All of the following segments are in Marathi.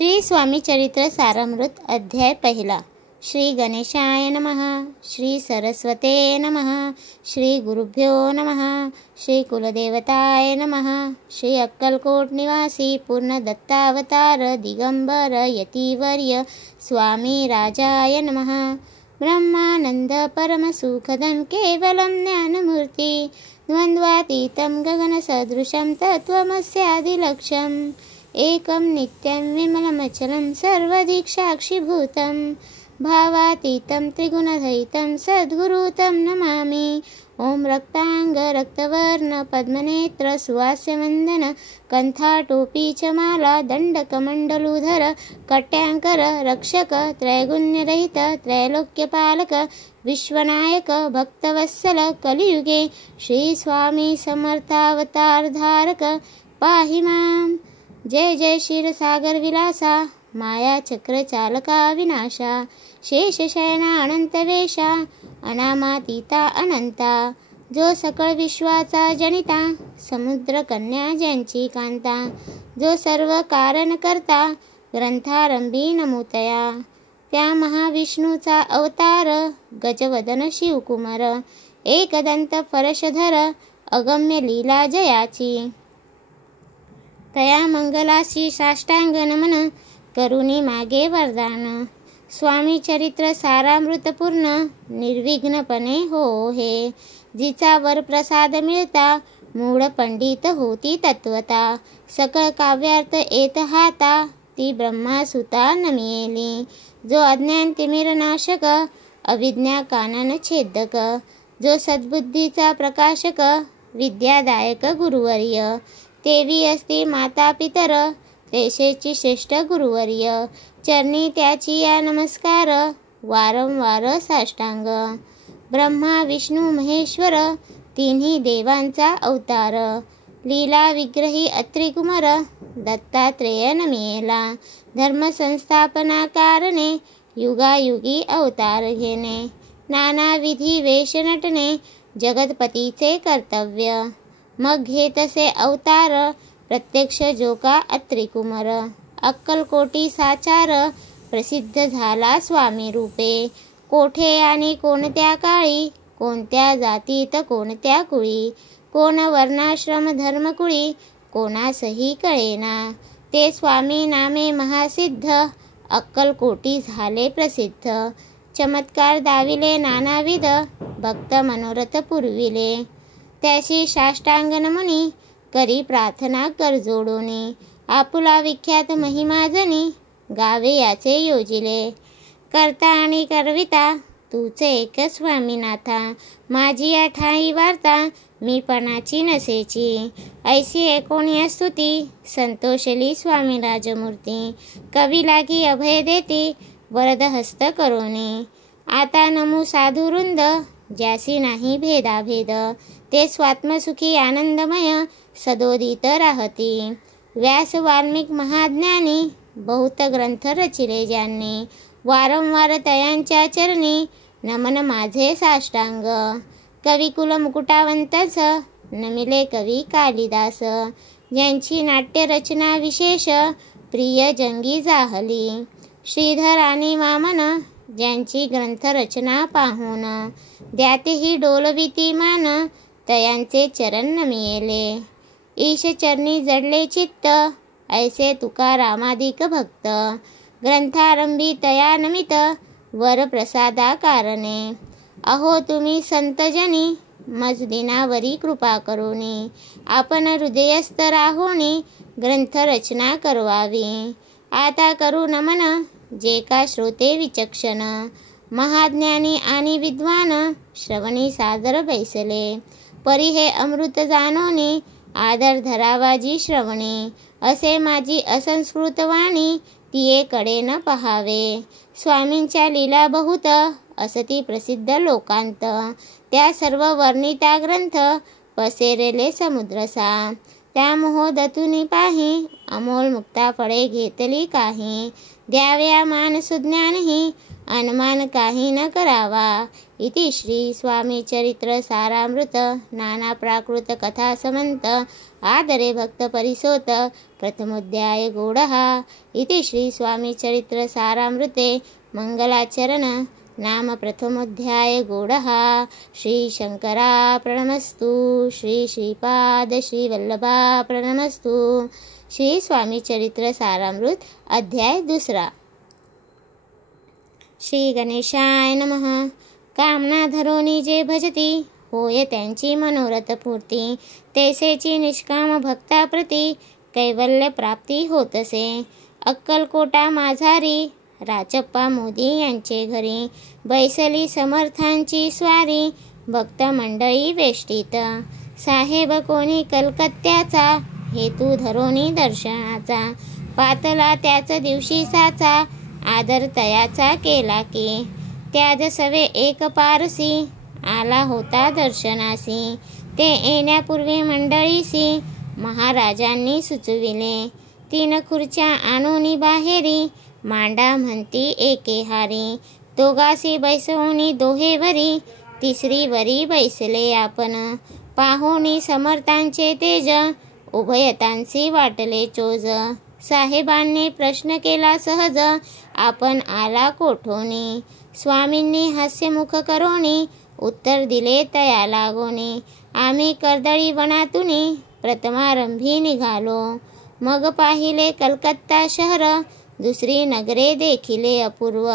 श्री स्वामी चरित्र सारामृत अध्याय पहिला। श्री गणेशाय नमः। श्री सरस्वते नमः। श्री गुरुभ्यो नमः। श्री कुलदेवताय नमः। श्री अक्कलकोट निवासी पूर्ण दत्तावतार दिगंबर यतिवर्य स्वामी राजाय नमः। ब्रह्मानंद परम सुखदं केवलं ज्ञानमूर्ति द्वंद्वातीतं गगनसदृशं तत्त्वमस्यादिलक्ष्यम् एकं नित्यं विमलमचलं सर्वदिक्साक्षिभूतं भावातीतं त्रिगुणरहितं सद्गुरुं नमामि। ओम रक्तांग रक्तवर्ण पद्मनेत्र सुवास्यवंदन कंठाटोपी च माला दंडकमंडलूधर कट्यांकर रक्षक त्रैगुण्यरहित त्रैलोक्यपालक विश्वनायक भक्तवत्सल कलियुगे श्री स्वामी समर्थावतार धारक पाहि मां। जय जय क्षीरसागर विलासा माया चक्र चालका विनाशा शेषशयना अनंतवेशा अनामातीता अनंता जो सकळ विश्वाचा जनिता समुद्र कन्या ज्यांची कांता जो सर्व कारण करता ग्रंथारंभी नमूतया त्या महाविष्णूचा अवतार गजवदन शिवकुमार एकदंत फरशधर अगम्य लीला जयाची तया मंगलाशी साष्टांग नमन करुणी मागे वरदान। स्वामी चरित्र सारामृतपूर्ण निर्विघ्नपणे हो हे जिचा वर प्रसाद मिळता मूळ पंडित होती तत्वता सकळ काव्यार्थ येत हाता ती ब्रह्मासुता नमियेली जो अज्ञान तिमिर नाशक अविज्ञा कानन छेदक जो सद्बुद्धीचा प्रकाशक विद्यादायक गुरुवर्य तेवी असती माता पितर देशेची श्रेष्ठ गुरुवर्य चरणी त्याची या नमस्कार वारंवार साष्टांग। ब्रह्मा विष्णू महेश्वर तिन्ही देवांचा अवतार लीला विग्रही अत्रिकुमार दत्तात्रेय नमियेला धर्म संस्थापना कारणे युगायुगी अवतार घेणे नाना विधी वेश नटणे जगतपतीचे कर्तव्य मग घेतसे अवतार प्रत्यक्ष जोका अत्रिकुमार अक्कलकोटी साचार प्रसिद्ध झाला स्वामी रूपे कोठे आणि कोणत्या काळी कोणत्या जातीत कोणत्या कुळी कोण वर्णाश्रम धर्मकुळी कोणासही कळेना ते स्वामी नामे महासिद्ध अक्कलकोटी झाले प्रसिद्ध चमत्कार दाविले नानाविध भक्त मनोरथ पुरविले त्याशी साष्टांग नमुनी करी प्रार्थना कर जोडोनी आपुला विख्यात महिमा जनी गावे याचे योजिले करता आणि करविता तूचे एक स्वामीनाथा माझी या ठाई वार्ता मीपणाची नसेची ऐसी एकोणी स्तुती संतोषली स्वामी राजमूर्ती कवी लागी अभय देती वरद हस्त करोनी आता नमू साधुवृंद ज्यासी नाही भेदाभेद ते स्वात्मसुखी आनंदमय सदोदित राहती व्यास वाल्मिक महाज्ञानी बहुत ग्रंथ रचिले ज्यांनी वारंवार तयांच्या चरणी नमन माझे साष्टांग कविकुल मुकुटावंतच नमिले कवी कालिदास ज्यांची नाट्य रचना विशेष प्रिय जंगी जाहली श्रीधर आणि वामन ज्यांची ग्रंथ रचना पाहून द्यातेही डोलविती मान तयांचे चरण नमियेले ईश चरणी जडले चित्त ऐसे तुकारामादिक भक्त ग्रंथारंभी तया नमित वर प्रसादा कारणे अहो तुम्ही संतजनी मज दिनावरी कृपा करोनी आपण हृदयस्थ राहोनी ग्रंथ रचना करवावी आता करू नमन जे का श्रोते विचक्षण महाज्ञानी आणि विद्वान श्रवणी सादर बैसले परी हे अमृत जानोनी आदर धरावाजी श्रवणे असे माझी असंस्कृत वाणी तिये कडे न पहावे स्वामींच्या लीला बहुत असती प्रसिद्ध लोकांत त्या सर्व वर्णिता ग्रंथ पसेरेले समुद्रसा त्या मोहोदतुनी पाही अमोल मुक्ता फळे घेतली काही द्याव्या मान सुज्ञानही अनुमान काही न करावा इति श्री स्वामी चरित्र सारामृत नाना प्राकृत कथा समंत आदरे भक्त परिसोत प्रथमोध्याय गूढः इति श्री स्वामी चरित्र सारामृते मंगलाचरण नाम प्रथमोध्याय गूढः। श्री शंकरार्पणमस्तु। श्री श्रीपाद श्री वल्लभार्पणमस्तु। श्री स्वामी चरित्र सारामृत अध्याय दुसरा। श्री गणेशाय नमः। कामना धरोनी जे भजती होय त्यांची मनोरथ पूर्ती, तैसेची निष्काम भक्ताप्रती कैवल्य प्राप्ती होतसे। अक्कलकोटा माझारी राचप्पा मोदी यांचे घरी, बैसली समर्थांची स्वारी भक्त मंडळी वेष्टीत। साहेब कोणी कलकत्त्याचा हेतू धरोनी दर्शनाचा, पातला त्याच दिवशी साचा आदर तयाचा केला की। त्याज सवे एक पारसी आला होता दर्शनासी, ते येण्यापूर्वी मंडळीसी महाराजांनी सुचविले। 3 खुर्च्या आणूनी बाहेरी मांडा म्हणती एके हारी, दोघासी बैसवूनी दोहेवरी तिसरी वरी बैसले आपण। पाहोनी समर्थांचे तेज उभयतांसी वाटले चोज, साहेबांनी प्रश्न केला सहज आपण आला कोठोनी। स्वामींनी हास्यमुख करोनी उत्तर दिले तया लागोनी, आम्ही कर्दळी वनातुनी प्रथमारंभी निघालो। मग पाहिले कलकत्ता शहर दुसरी नगरे देखिले अपूर्व,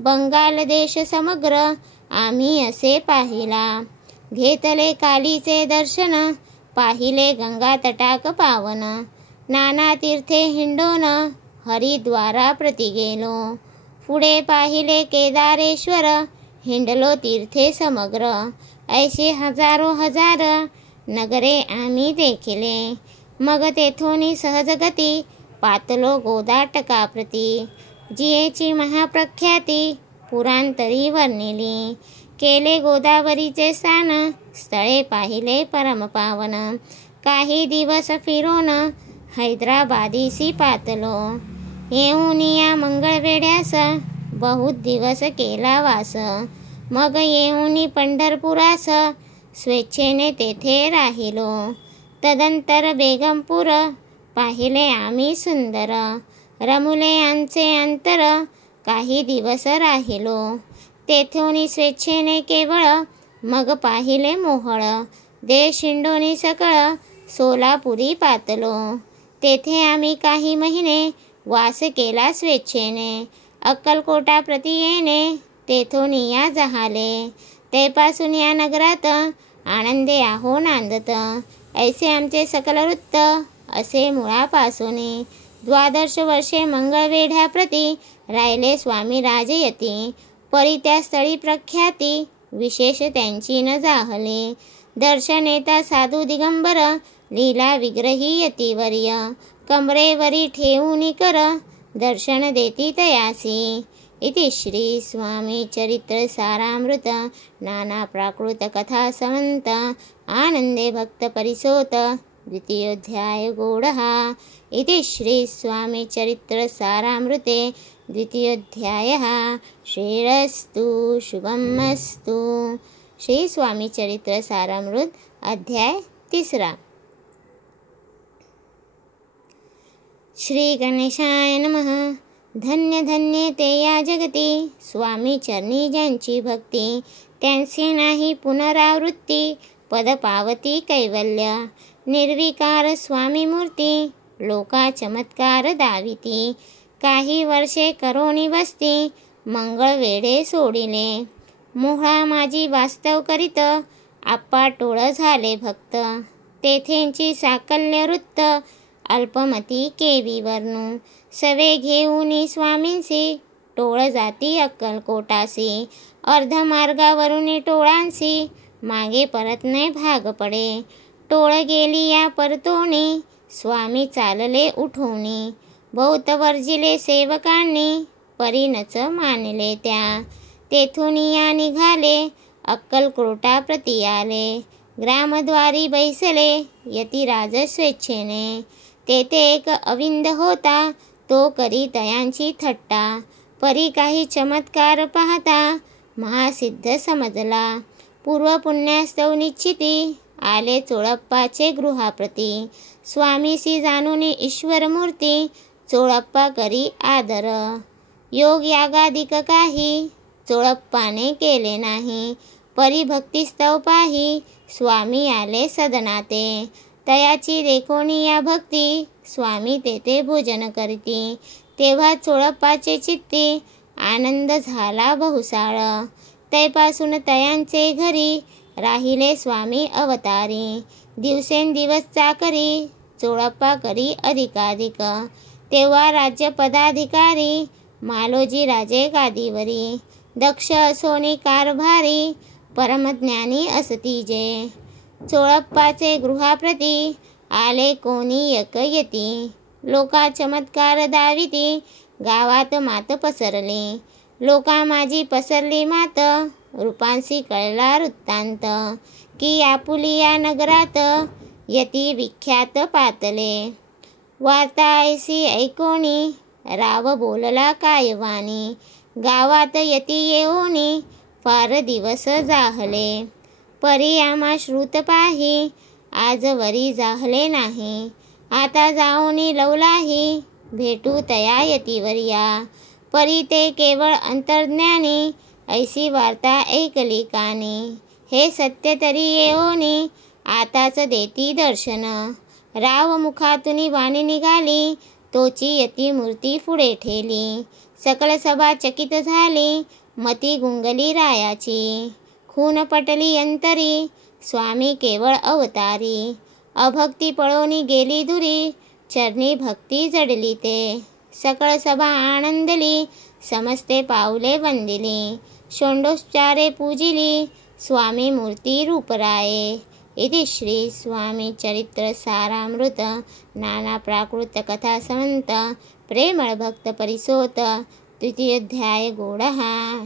बंगाल देश समग्र आम्ही असे पाहिला। घेतले कालीचे दर्शन पाहिले गंगा तटाक पावन, नाना तीर्थे हिंडोन हरिद्वारा प्रति गेलो। पुढे पाहिले केदारेश्वर हिंडलो तीर्थे समग्र, ऐसे हजारो हजार नगरे आम्ही देखिले। मग तेथोनी सहज गती पातलो गोदाटकाप्रती, जियेची महाप्रख्याती पुरांतरी वर्णिली। केले गोदावरीचे स्नान स्थळे पाहिले परमपावन, काही दिवस फिरून हैदराबादीसी पातलो। येऊन या मंगळवेढ्यास बहुत दिवस केला वास, मग येऊन पंढरपुरास स्वेच्छेने तेथे राहिलो। तदंतर बेगमपूर पाहिले आम्ही सुंदर, रमुले आमचे अंतर काही दिवस राहिलो। तेथून स्वेच्छेने केवळ मग पाहिले मोहळ, देश हिंडोनी सकळ सोलापुरी पातलो। तेथे आम्ही काही महिने वास केला स्वेच्छेने, अक्कलकोटा प्रति येणे तेथून या जहाले। तेपासून या नगरात आनंदे आहो नांदत, ऐसे आमचे सकल वृत्त असे मुळापासून। 12 वर्षे मंगळवेढ्याप्रती राहिले स्वामी राजयती, परी त्या स्थळी प्रख्याती विशेष त्यांची न जाहले। दर्शन येता साधू दिगंबर लीला विग्रही यतिवर्य, कमरेवरी ठेवून कर दर्शन देती तयासी। इति श्री स्वामी चरित्र सारामृत नाना प्राकृत कथा समंत आनंदे भक्त परिसोत द्वितीयोध्याय गूढः। इति श्री स्वामी चरित्र सारामृते द्वितीयोध्यायः। श्रीरस्तु शुभमस्तु। श्री स्वामी चरित्र सारामृत अध्याय तिसरा। श्री गणेशाय नमः। धन्य धन्य ते या जगती स्वामी चरणी ज्यांची भक्ती, त्यांचे नाही पुनरावृत्ती पद पावती कैवल्य। निर्विकार स्वामी मूर्ती लोका चमत्कार दाविती, काही वर्षे करोनी वस्ती मंगळ वेढे सोडिले। मोहळा माझी वास्तव करीत आप्पा टोळ झाले भक्त, तेथेंची साकल्य वृत्त अल्पमती केवी वर्णू। सवे घेऊनी स्वामींसी टोळ जाती अक्कलकोटासी, अर्धमार्गावरून टोळांसी मागे परतणे भाग पडे। टोळ गेली या परतोणी स्वामी चालले उठोनी, बहुत वर्जिले सेवकांनी परीनच मानले त्या। तेथून या निघाले अक्कलकोटा प्रति आले, ग्रामद्वारी बैसले यतिराज स्वेच्छेने। तेथे एक अविंद होता तो करी तयांची थट्टा, परी काही चमत्कार पाहता महासिद्ध समजला। पूर्व पुण्यास्तव निश्चिती आले चोळप्पाचे गृहाप्रती। स्वामीसी जाणूनी ईश्वर मूर्ती, चोळप्पा करी आदर। योग यागादिक काही, चोळप्पाने केले नाही। परिभक्तिस्तव पाही, स्वामी आले सदनाते। तयाची देखोनी या भक्ती, स्वामी तेथे भोजन करती। तेव्हा चोळप्पाचे चित्ती, आनंद झाला बहुसाळ। तैपासून तयांचे घरी, राहिले स्वामी अवतारी। दिवसेंदिवस चाकरी, चोळप्पा करी अधिकाधिक। तेव्हा राज्य पदाधिकारी, मालोजी राजे गादीवरी। दक्ष असोनी कारभारी, परमज्ञानी असती जे। चोळप्पाचे गृहाप्रती, आले कोणी एक येती। लोका चमत्कार दाविती, गावात मात पसरली। लोका माझी पसरली मात, रूपांसी कळला वृत्तांत। की आपुलिया नगरात, यती विख्यात पातले। वार्ता ऐसी ऐकोनी, राव बोलला काय वाणी। गावात यती येऊनी, फार दिवस जाहले। परी आम्हा श्रुत पाही, आजवरी जाहले नाही। आता जाऊनी लवलाही, भेटू तया यतीवर्या। परी ते केवळ अंतर्ज्ञानी, ऐसी वार्ता ऐकली कानी। हे सत्य तरी येऊनी, आताच देती दर्शन। राव मुखातून वाणी निघाली, तोची यती मूर्ती पुढे ठेली। सकल सभा चकित झाली, मती गुंगली रायाची। खून पटली अंतरी, स्वामी केवळ अवतारी। अभक्ती पळोनी गेली दुरी, चरणी भक्ती जडली ते। सकळ सभा आनंदली, समस्ते पावले वंदिली। षोडशोपचारे पूजिली, स्वामी मूर्ती रूपराये। इति श्री स्वामी चरित्र सारामृत नाना प्राकृत कथा समंत प्रेमळ भक्त परिसोत तृतीयोध्याय गूढः।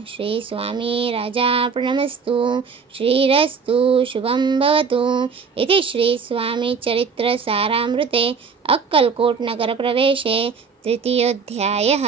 श्री स्वामी राजार्पणमस्तु। श्रीरस्तु शुभं भवतु। इति श्री स्वामी चरित्र सारामृते अक्कलकोट नगर प्रवेशे तृतीयोध्यायः।